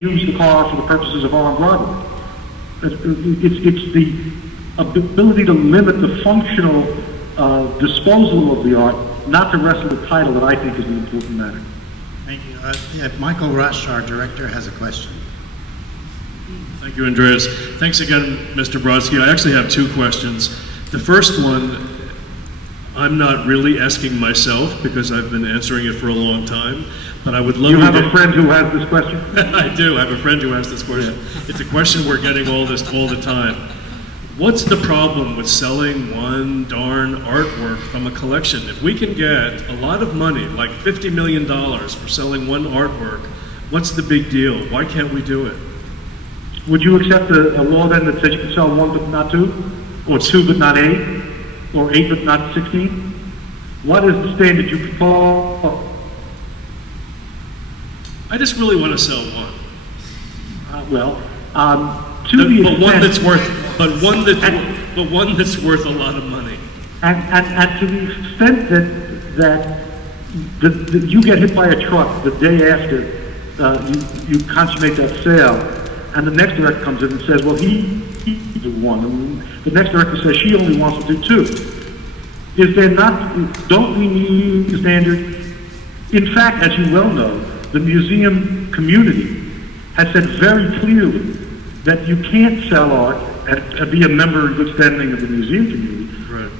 use the car for the purposes of armed robbery. It's the ability to limit the functional disposal of the art, not to wrestle the title, that I think is the important matter. Thank you. Michael Rush, our director, has a question. Thank you, Andreas. Thanks again, Mr. Brodsky. I actually have two questions. The first one, I'm not really asking myself because I've been answering it for a long time, but I would love to... You have a friend who has this question? I do. I have a friend who has this question. Yeah. It's a question we're getting all the time. What's the problem with selling one darn artwork from a collection? If we can get a lot of money, like $50 million for selling one artwork, what's the big deal? Why can't we do it? Would you accept a law then that says you can sell one but not two? Or two but not eight? Or 8 but not 16? What is the standard you propose? I just really want to sell one. One that's worth a lot of money. And to the extent that you get hit by a truck the day after you consummate that sale, and the next director comes in and says, well, he do one, and the next director says she only wants to do two. Is there not, don't we need a standard? In fact, as you well know, the museum community has said very clearly that you can't sell art and be a member in good standing of the museum community, right,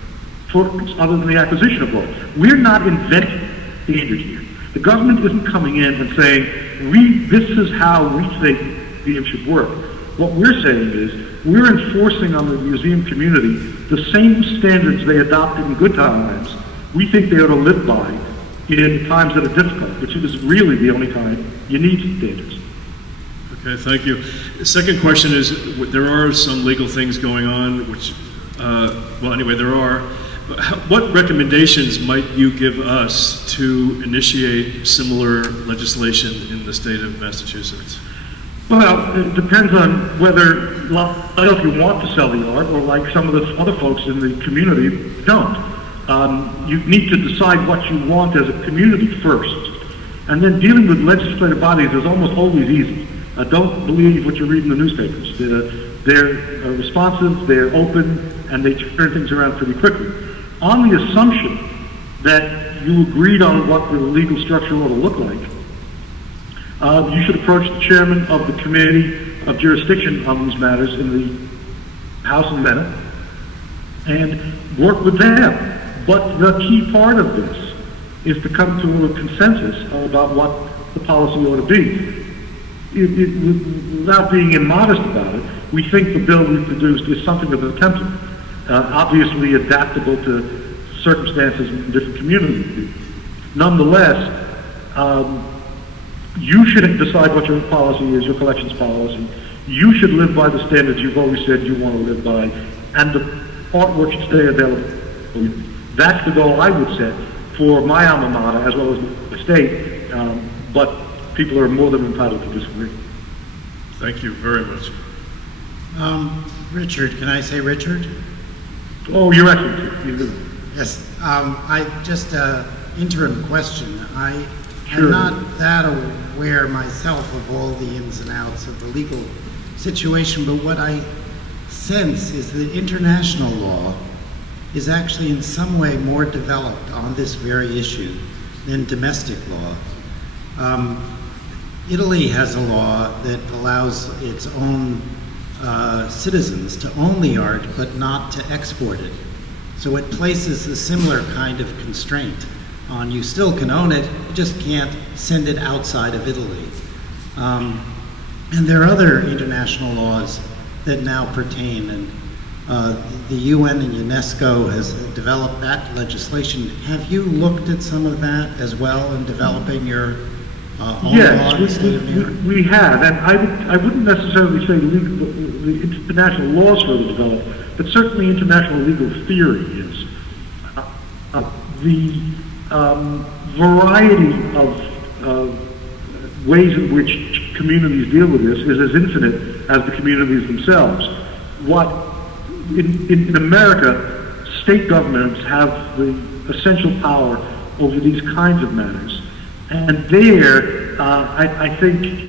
for other than the acquisition of art. We're not inventing the standard here. The government isn't coming in and saying, this is how we think the museum should work. What we're saying is, we're enforcing on the museum community the same standards they adopted in good times we think they ought to live by in times that are difficult, which is really the only time you need standards. Okay, thank you. The second question is, there are some legal things going on, which, well, anyway, there are. What recommendations might you give us to initiate similar legislation in the state of Massachusetts? Well, it depends on whether, if you want to sell the art, or like some of the other folks in the community don't. You need to decide what you want as a community first. And then dealing with legislative bodies is almost always easy. Don't believe what you read in the newspapers. They're responsive, they're open, and they turn things around pretty quickly. On the assumption that you agreed on what the legal structure ought to look like, you should approach the chairman of the committee of jurisdiction on these matters in the House and Senate and work with them. But the key part of this is to come to a consensus about what the policy ought to be. Without being immodest about it, we think the bill we produced is something of a template, obviously adaptable to circumstances in different communities. Nonetheless, you should decide what your policy is, your collections policy. You should live by the standards you've always said you want to live by, and the artwork should stay available. That's the goal I would set for my alma mater as well as the state, but people are more than entitled to disagree. Thank you very much. Richard, can I say Richard? Oh, Your Excellency. Yes, I just interim question. Sure. I'm not that aware myself of all the ins and outs of the legal situation, but what I sense is that international law is actually in some way more developed on this very issue than domestic law. Italy has a law that allows its own citizens to own the art but not to export it. So it places a similar kind of constraint on you still can own it, you just can't send it outside of Italy. And there are other international laws that now pertain, and the UN and UNESCO has developed that legislation. Have you looked at some of that as well in developing your own law in the state of New York? We have, and I wouldn't necessarily say the international laws further developed, but certainly international legal theory is. The variety of ways in which communities deal with this is as infinite as the communities themselves. In America, state governments have the essential power over these kinds of matters. And there, I think